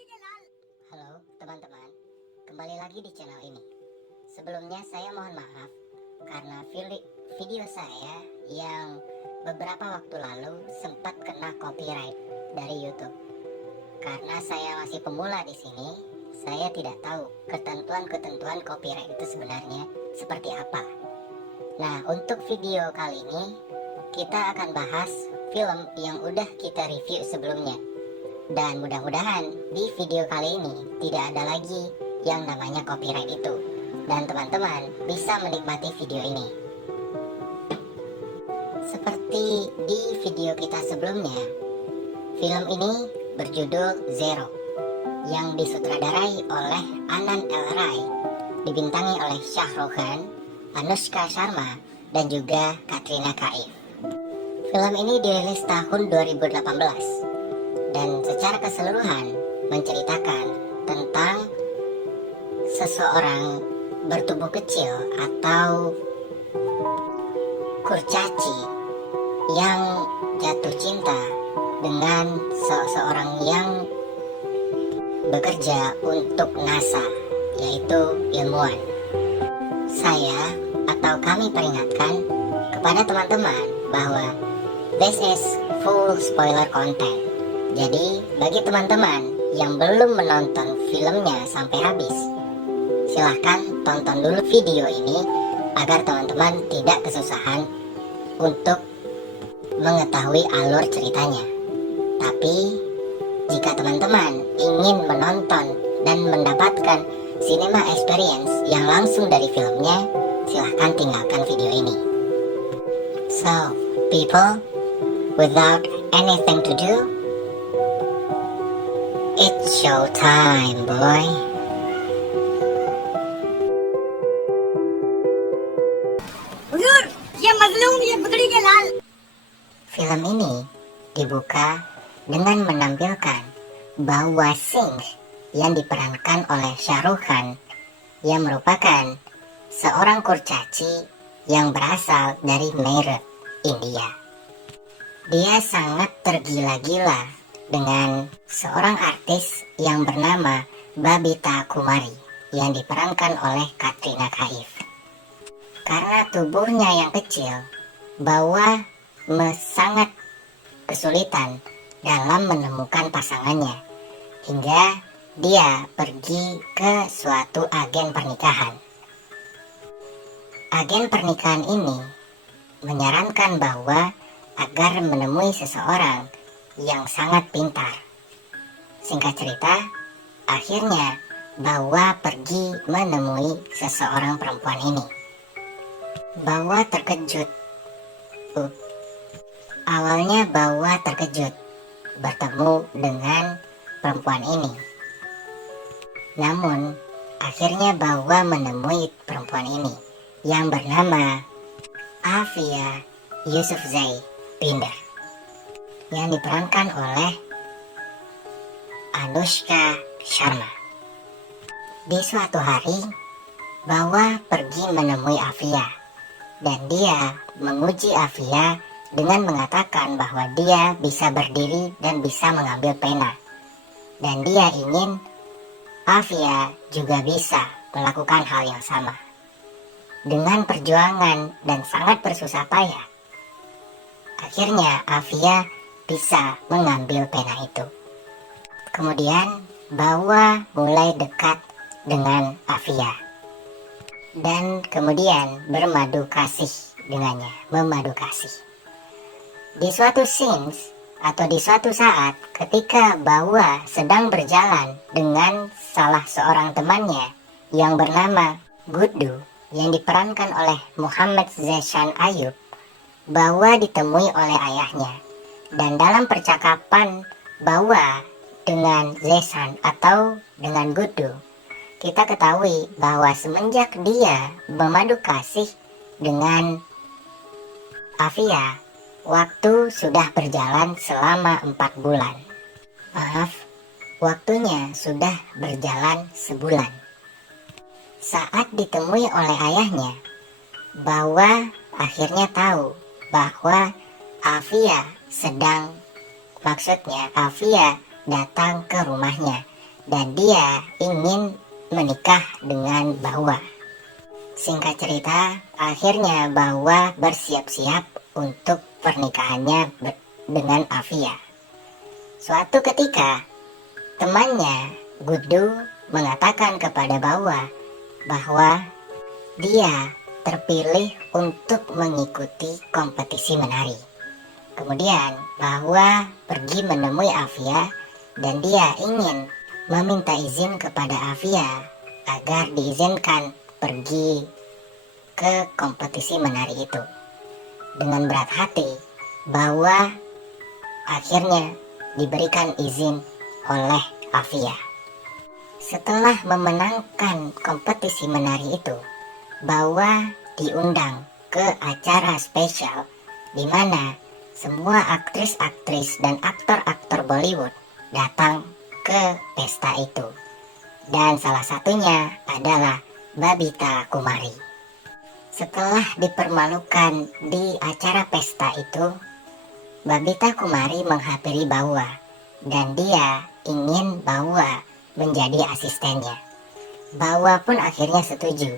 Halo teman-teman, kembali lagi di channel ini. Sebelumnya saya mohon maaf karena video saya yang beberapa waktu lalu sempat kena copyright dari YouTube. Karena saya masih pemula di sini, saya tidak tahu ketentuan-ketentuan copyright itu sebenarnya seperti apa. Nah, untuk video kali ini kita akan bahas film yang udah kita review sebelumnya. Dan mudah-mudahan di video kali ini tidak ada lagi yang namanya copyright itu, dan teman-teman bisa menikmati video ini. Seperti di video kita sebelumnya, film ini berjudul Zero yang disutradarai oleh Anand L. Rai, dibintangi oleh Shah Rukh Khan, Anushka Sharma, dan juga Katrina Kaif. Film ini dirilis tahun 2018 dan secara keseluruhan menceritakan tentang seseorang bertubuh kecil atau kurcaci yang jatuh cinta dengan seseorang yang bekerja untuk NASA, yaitu ilmuwan. Saya atau kami peringatkan kepada teman-teman bahwa this is full spoiler content. Jadi, bagi teman-teman yang belum menonton filmnya sampai habis, silahkan tonton dulu video ini agar teman-teman tidak kesusahan untuk mengetahui alur ceritanya. Tapi, jika teman-teman ingin menonton dan mendapatkan cinema experience yang langsung dari filmnya, silahkan tinggalkan video ini. So, people, without anything to do, it's show time, boy. हुजूर, ये मजलूम ये गुदड़ी के लाल। Film ini dibuka dengan menampilkan Bahwa Singh yang diperankan oleh Shah Rukh Khan, yang merupakan seorang kurcaci yang berasal dari Meerut, India. Dia sangat tergila-gila dengan seorang artis yang bernama Babita Kumari yang diperankan oleh Katrina Kaif. Karena tubuhnya yang kecil, Bahwa sangat kesulitan dalam menemukan pasangannya, hingga dia pergi ke suatu agen pernikahan. Agen pernikahan ini menyarankan Bahwa agar menemui seseorang yang sangat pintar. Singkat cerita, akhirnya Bahwa pergi menemui seseorang perempuan ini. Bahwa terkejut. Awalnya Bahwa terkejut bertemu dengan perempuan ini. Namun, akhirnya Bahwa menemui perempuan ini yang bernama Afia Yusufzai Binder, yang diperankan oleh Anushka Sharma. Di suatu hari, Bahwa pergi menemui Afia, dan dia menguji Afia dengan mengatakan bahwa dia bisa berdiri dan bisa mengambil pena. Dan dia ingin Afia juga bisa melakukan hal yang sama. Dengan perjuangan dan sangat bersusah payah, akhirnya Afia bisa mengambil pena itu. Kemudian Bahwa mulai dekat dengan Afia, dan kemudian bermadu kasih dengannya, memadu kasih. Di suatu scenes atau di suatu saat ketika Bahwa sedang berjalan dengan salah seorang temannya yang bernama Guddu, yang diperankan oleh Muhammad Zeshan Ayub, Bahwa ditemui oleh ayahnya. Dan dalam percakapan Bahwa dengan Zeshan atau dengan Guddu, kita ketahui bahwa semenjak dia memadu kasih dengan Afia, waktu sudah berjalan selama 4 bulan. Maaf, waktunya sudah berjalan sebulan. Saat ditemui oleh ayahnya, Bahwa akhirnya tahu bahwa Afia datang ke rumahnya dan dia ingin menikah dengan Bahwa. Singkat cerita, akhirnya Bahwa bersiap-siap untuk pernikahannya dengan Afia. Suatu ketika, temannya Gudu mengatakan kepada Bahwa bahwa dia terpilih untuk mengikuti kompetisi menari. Kemudian Bahwa pergi menemui Afia dan dia ingin meminta izin kepada Afia agar diizinkan pergi ke kompetisi menari itu. Dengan berat hati, Bahwa akhirnya diberikan izin oleh Afia. Setelah memenangkan kompetisi menari itu, Bahwa diundang ke acara spesial di mana semua aktris-aktris dan aktor-aktor Bollywood datang ke pesta itu. Dan salah satunya adalah Babita Kumari. Setelah dipermalukan di acara pesta itu, Babita Kumari menghampiri Bahwa dan dia ingin Bahwa menjadi asistennya. Bahwa pun akhirnya setuju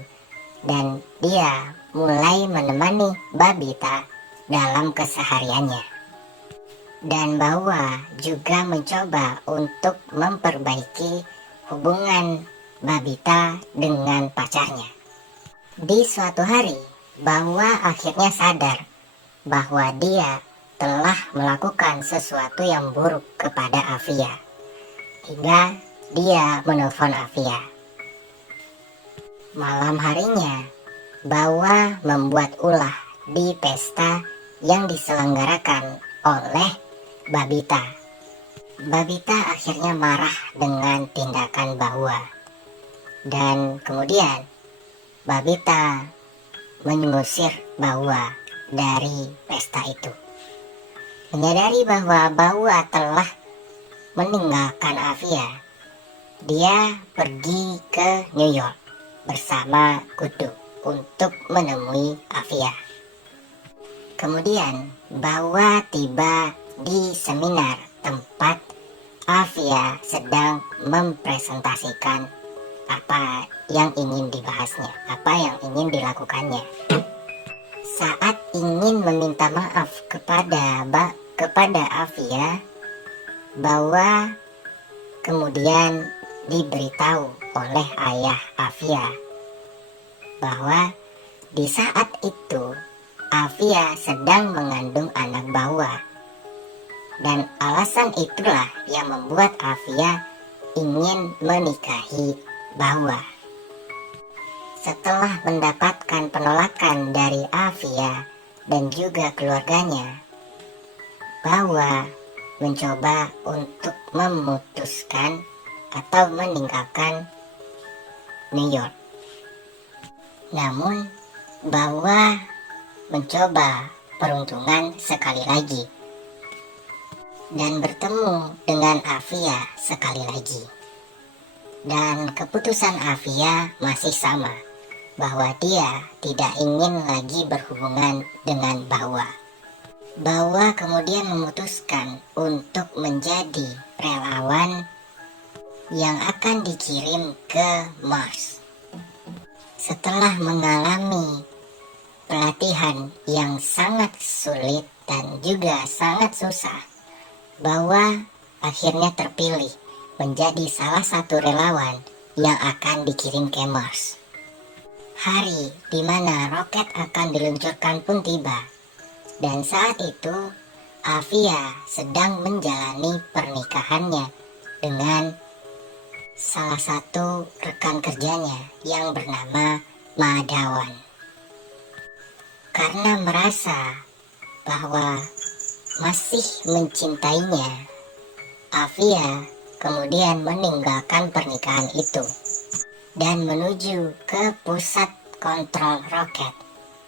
dan dia mulai menemani Babita dalam kesehariannya. Dan Bahwa juga mencoba untuk memperbaiki hubungan Babita dengan pacarnya. Di suatu hari, Bahwa akhirnya sadar bahwa dia telah melakukan sesuatu yang buruk kepada Afia, hingga dia menelpon Afia. Malam harinya, Bahwa membuat ulah di pesta yang diselenggarakan oleh Babita. Babita akhirnya marah dengan tindakan Bahwa. Dan kemudian Babita mengusir Bahwa dari pesta itu. Menyadari bahwa Bahwa telah meninggalkan Afia, dia pergi ke New York bersama Gudu untuk menemui Afia. Kemudian Bahwa tiba di seminar tempat Afia sedang mempresentasikan apa yang ingin dibahasnya, apa yang ingin dilakukannya. Saat ingin meminta maaf kepada Afia, Bahwa kemudian diberitahu oleh ayah Afia bahwa di saat itu Afia sedang mengandung anak Bahwa. Dan alasan itulah yang membuat Afia ingin menikahi Bahwa. Setelah mendapatkan penolakan dari Afia dan juga keluarganya, Bahwa mencoba untuk memutuskan atau meninggalkan New York. Namun Bahwa mencoba peruntungan sekali lagi dan bertemu dengan Afia sekali lagi. Dan keputusan Afia masih sama, bahwa dia tidak ingin lagi berhubungan dengan Bahwa. Bahwa kemudian memutuskan untuk menjadi relawan yang akan dikirim ke Mars. Setelah mengalami pelatihan yang sangat sulit dan juga sangat susah, Bahwa akhirnya terpilih menjadi salah satu relawan yang akan dikirim ke Mars. Hari di mana roket akan diluncurkan pun tiba, dan saat itu Afia sedang menjalani pernikahannya dengan salah satu rekan kerjanya yang bernama Madhawan. Karena merasa bahwa masih mencintainya, Afia kemudian meninggalkan pernikahan itu dan menuju ke pusat kontrol roket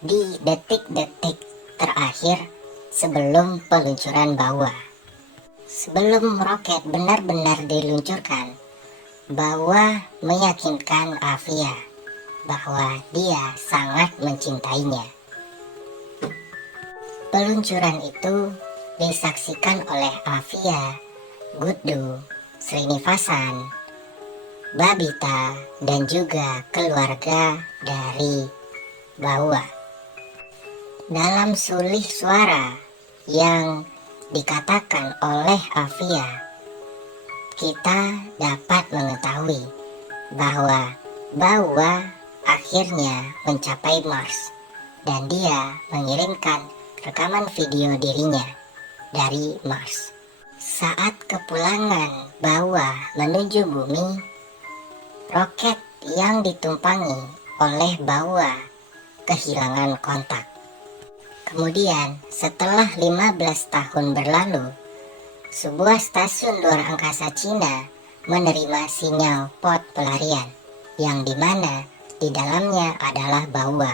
di detik-detik terakhir sebelum peluncuran Bahwa. Sebelum roket benar-benar diluncurkan, Bahwa meyakinkan Afia bahwa dia sangat mencintainya. Peluncuran itu disaksikan oleh Afia, Gudu, Srinivasan, Babita, dan juga keluarga dari Bawa. Dalam sulih suara yang dikatakan oleh Afia, kita dapat mengetahui bahwa Bawa akhirnya mencapai Mars dan dia mengirimkan rekaman video dirinya dari Mars. Saat kepulangan Bawa menuju bumi, roket yang ditumpangi oleh Bawa kehilangan kontak. Kemudian setelah 15 tahun berlalu, sebuah stasiun luar angkasa Cina menerima sinyal pod pelarian yang dimana di dalamnya adalah Bawa.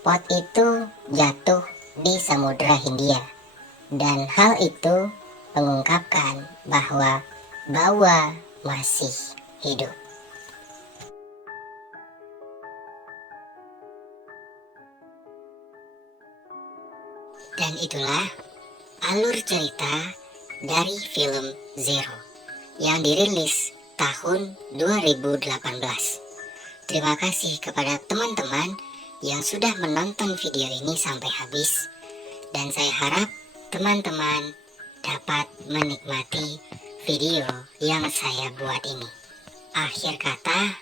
Pod itu jatuh di Samudra Hindia dan hal itu mengungkapkan bahwa Bawa masih hidup. Dan itulah alur cerita dari film Zero yang dirilis tahun 2018. Terima kasih kepada teman-teman yang sudah menonton video ini sampai habis, dan saya harap teman-teman dapat menikmati video yang saya buat ini. Akhir kata,